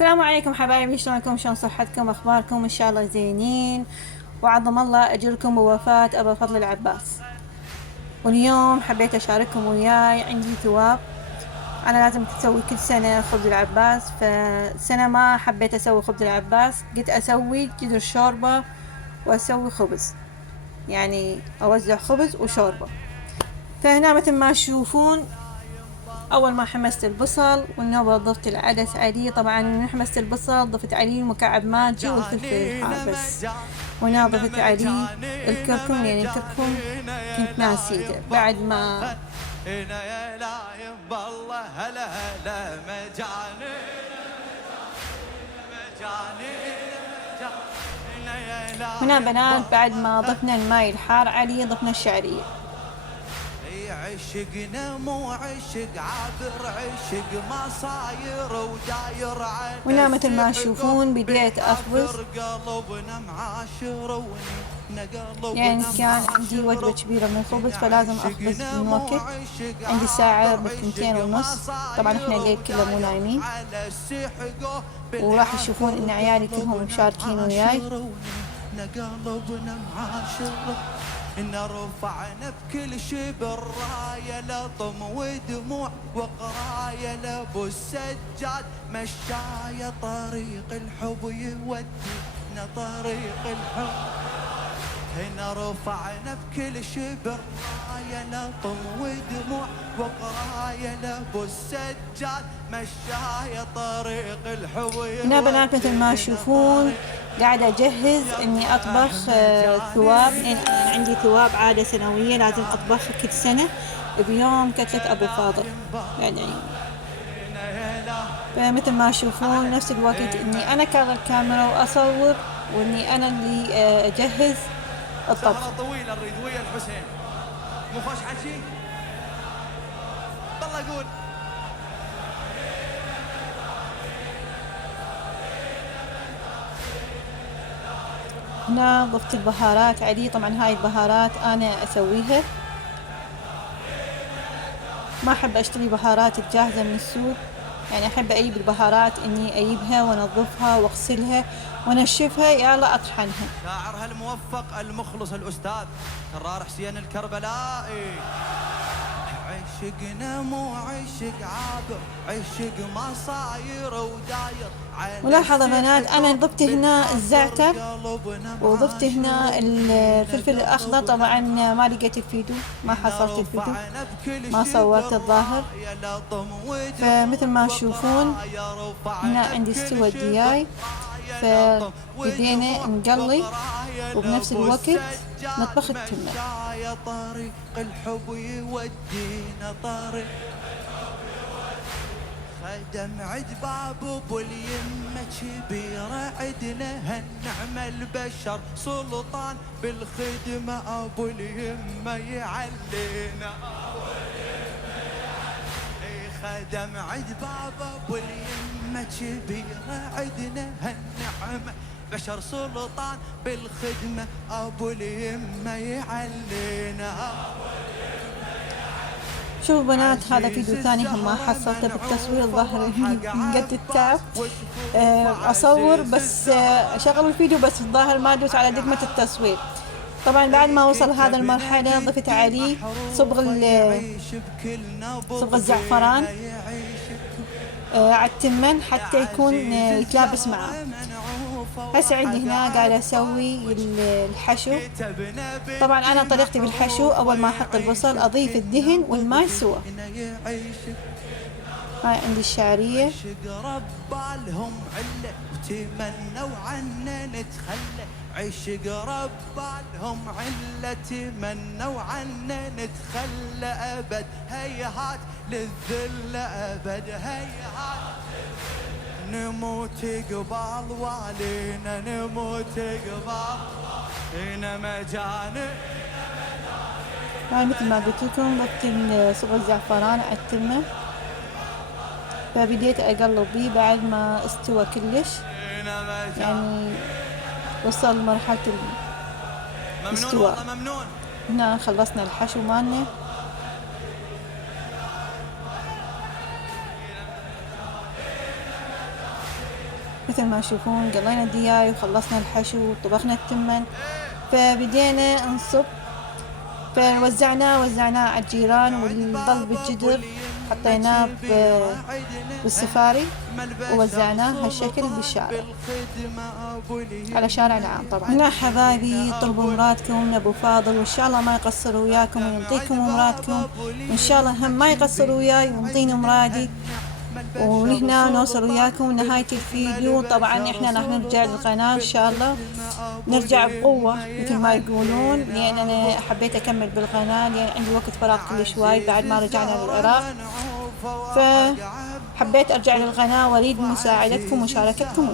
السلام عليكم حبايبي، شلونكم؟ شلون صحتكم؟ اخباركم؟ ان شاء الله زينين، وعظم الله اجركم بوفاة ابا فضل العباس. واليوم حبيت اشارككم وياي عندي ثواب. انا لازم تسوي كل سنة خبز العباس، فالسنة ما حبيت اسوي خبز العباس، قلت اسوي جدر شوربة واسوي خبز، يعني اوزع خبز وشوربة. فهنا مثل ما تشوفون، اول ما حمست البصل والنوبة ضفت العدس عليه. طبعا من حمست البصل ضفت عليه مكعب ماجي والفلفل الحار بس، وهنا ضفت عليه الكركم، يعني الكركم كنت ناسيته بعد ما هنا بنات بعد ما ضفنا الماي الحار عليه ضفنا الشعرية. عشقنا مو عشق عابر، عشق ما صاير وداير عن وهنا مثل ما تشوفون بديت اخبز، قلبنا معاشر يعني كان عندي وجبة كبيرة من الخبز فلازم اخبز من وقت. عندي ساعة بالثنتين ونص، طبعا احنا الليل كله مو نايمين، وراح تشوفون ان عيالي كلهم مشاركين وياي. قلبنا معاشر رفعنا بكل شبر راية لطم ودموع وقراية لابو السجاد مشاية طريق الحب يودينا طريق الحب. هنا رفعنا بكل شبر راية لطم ودموع وقراية لابو السجاد مشاية طريق الحب. هنا بنات مثل ما تشوفون قاعدة أجهز إني أطبخ ثواب، لأن عندي ثواب عادة سنوية لازم أطبخ كل سنة بيوم كتلة أبو فاضل يعني. فمثل ما تشوفون نفس الوقت إني أنا كرر الكاميرا وأصور، وإني أنا اللي أجهز الطبخ. سهرة طويلة نريد ويا الحسين، مو خوش حكي؟ والله قول. هنا ضفت البهارات عليه، طبعا هاي البهارات أنا أسويها، ما أحب أشتري بهارات الجاهزة من السوق، يعني أحب أجيب البهارات إني أجيبها وأنظفها وأغسلها وأنشفها يلا أطحنها. شاعرها الموفق المخلص الأستاذ كرار حسين الكربلائي. عشقنا مو عشق عابر، عشق ما صاير وداير. ملاحظة بنات، أنا ضفت هنا الزعتر وضفت هنا الفلفل الأخضر، طبعا ما لقيت الفيديو، ما حصلت الفيديو، ما صورت الظاهر. فمثل ما تشوفون هنا عندي استوى الدياي، فبدينا نقلي وبنفس الوقت نطبخ التمة. طريق الحب يودينا طريق خدم عد باب ابو اليمة كبيرة عدنا هالنعمة البشر سلطان بالخدمة ابو اليمة يعلينا. خدم عد باب ابو اليمة كبيرة عدنا هالنعمة بشر سلطان بالخدمة ابو اليمة يعلينا. شوفوا بنات، هذا فيديو ثاني هم ما حصلته بالتصوير، ظهر من قد التعب اصور بس اشغل الفيديو بس الظاهر ما ادوس على دقمة التصوير. طبعا بعد ما وصل هذا المرحلة ضفت عليه صبغ الزعفران على التمن حتى يكون يتلابس معاه. هسه عندي هنا قاعدة اسوي الحشو. طبعا انا طريقتي بالحشو اول ما احط البصل اضيف الدهن والماء سوا. هاي عندي الشعرية. ربالهم عله وتمنوا عنا نتخلى. عشق ربالهم عله تمنوا عنا نتخلى ابد. هيهات للذل ابد هيهات نموت قبال والينا نموت قبال هنا مجاني. هاي مثل ما قلت لكم ضفت صبغ الزعفران على التمة، فبديت اقلب بيه بعد ما استوى كلش، يعني وصل لمرحلة الاستواء. هنا خلصنا الحشو مالنا. مثل ما تشوفون قلينا الدياي وخلصنا الحشو وطبخنا التمن، فبدينا نصب، وزعناه على الجيران، واللي ضل بالجدر حطيناه بالسفاري ووزعناه هالشكل بالشارع، على شارع العام طبعا. هنا حبايبي طلبوا مرادكم من ابو فاضل، وان شاء الله ما يقصر وياكم ويعطيكم مرادكم، وان شاء الله هم ما يقصر وياي ويعطيني مرادي، وهنا نوصل وياكم نهاية الفيديو. طبعا احنا راح نرجع للقناة ان شاء الله، نرجع بقوة مثل ما يقولون، لان انا حبيت اكمل بالقناة لان عندي وقت فراغ كل شوي بعد ما رجعنا للعراق، فحبيت ارجع للقناة واريد مساعدتكم ومشاركتكم.